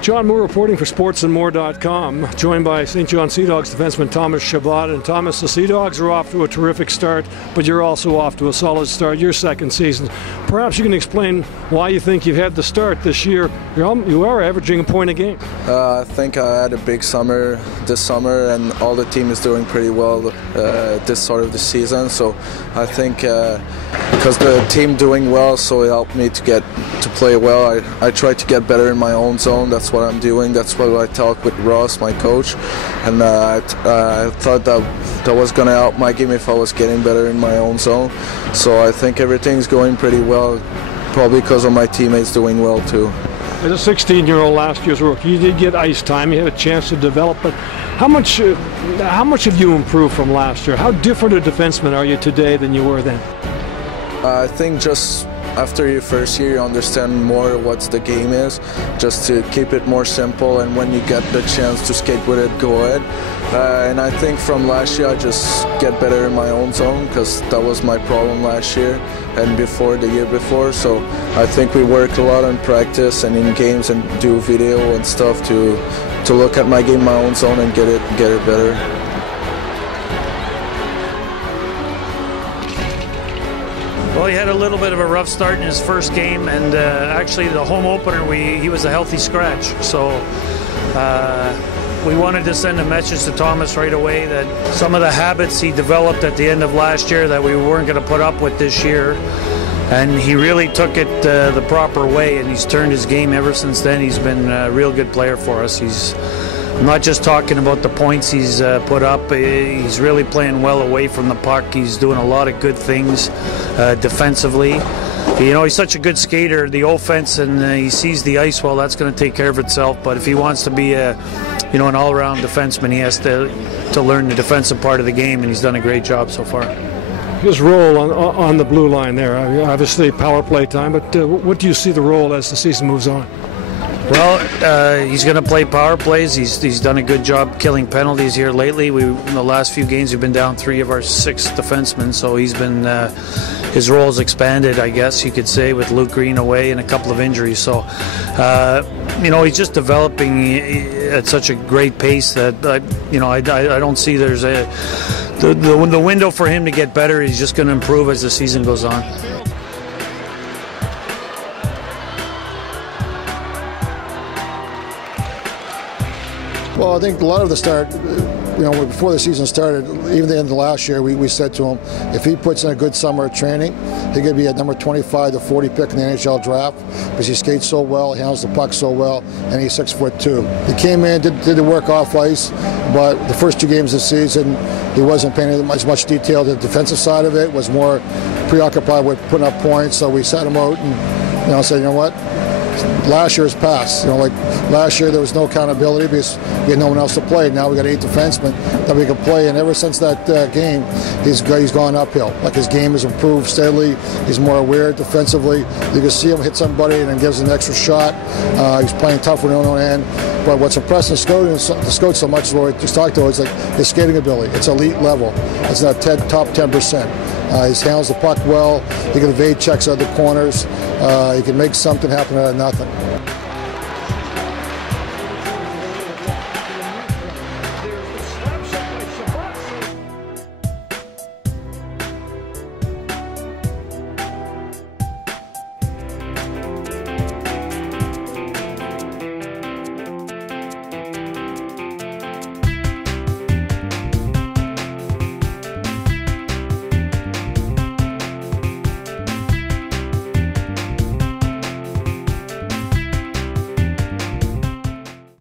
John Moore reporting for sportsandmore.com, joined by St. John Sea Dogs defenseman Thomas Chabot. And Thomas, the Sea Dogs are off to a terrific start, but you're also off to a solid start, your second season. Perhaps you can explain why you think you've had the start this year. You are averaging a point a game. I think I had a big summer this summer, and all the team is doing pretty well this sort of the season. So I think because the team doing well, so it helped me to play well. I try to get better in my own zone. That's what I'm doing. That's what I talked with Ross, my coach, and I thought that was going to help my game if I was getting better in my own zone. So I think everything's going pretty well, probably because of my teammates doing well too. As a 16-year-old last year's rookie, you did get ice time. You had a chance to develop, but how much have you improved from last year? How different a defenseman are you today than you were then? I think just after your first year, you understand more what the game is, just to keep it more simple, and when you get the chance to skate with it, go ahead. And I think from last year, I just get better in my own zone, because that was my problem last year and before the year before. So I think we work a lot in practice and in games and do video and stuff to look at my game, my own zone, and get it better. Well, he had a little bit of a rough start in his first game, and actually the home opener, he was a healthy scratch. So we wanted to send a message to Thomas right away that some of the habits he developed at the end of last year that we weren't going to put up with this year. And he really took it the proper way, and he's turned his game ever since then. He's been a real good player for us. I'm not just talking about the points he's put up. He's really playing well away from the puck. He's doing a lot of good things defensively. You know, he's such a good skater, the offense, and he sees the ice well. That's going to take care of itself. But if he wants to be an all-around defenseman, he has to learn the defensive part of the game, and he's done a great job so far. His role on the blue line there, obviously power play time, but what do you see the role as the season moves on? Well, he's going to play power plays. He's done a good job killing penalties here lately. In the last few games, we've been down 3 of our 6 defensemen, so he's been his role's expanded, I guess you could say, with Luke Green away and a couple of injuries. So, he's just developing at such a great pace that I don't see there's the window for him to get better. He's just going to improve as the season goes on. Well, I think a lot of the start, before the season started, even the end of last year, we said to him, if he puts in a good summer of training, he could be a number 25 to 40 pick in the NHL Draft, because he skates so well, he handles the puck so well, and he's 6'2". He came in, did the work off ice, but the first 2 games of the season, he wasn't paying as much detail to the defensive side of it, was more preoccupied with putting up points, so we sat him out and said, you know what? Last year's passed. Last year there was no accountability because we had no one else to play. Now we got 8 defensemen that we can play, and ever since that game, he's gone uphill. Like, his game has improved steadily. He's more aware defensively. You can see him hit somebody and then gives an extra shot. He's playing tough with no hand. But what's impressive the scout so much is what we just talked about, is like his skating ability. It's elite level. It's that top 10%. He handles the puck well. He can evade checks out of the corners. He can make something happen out of nothing.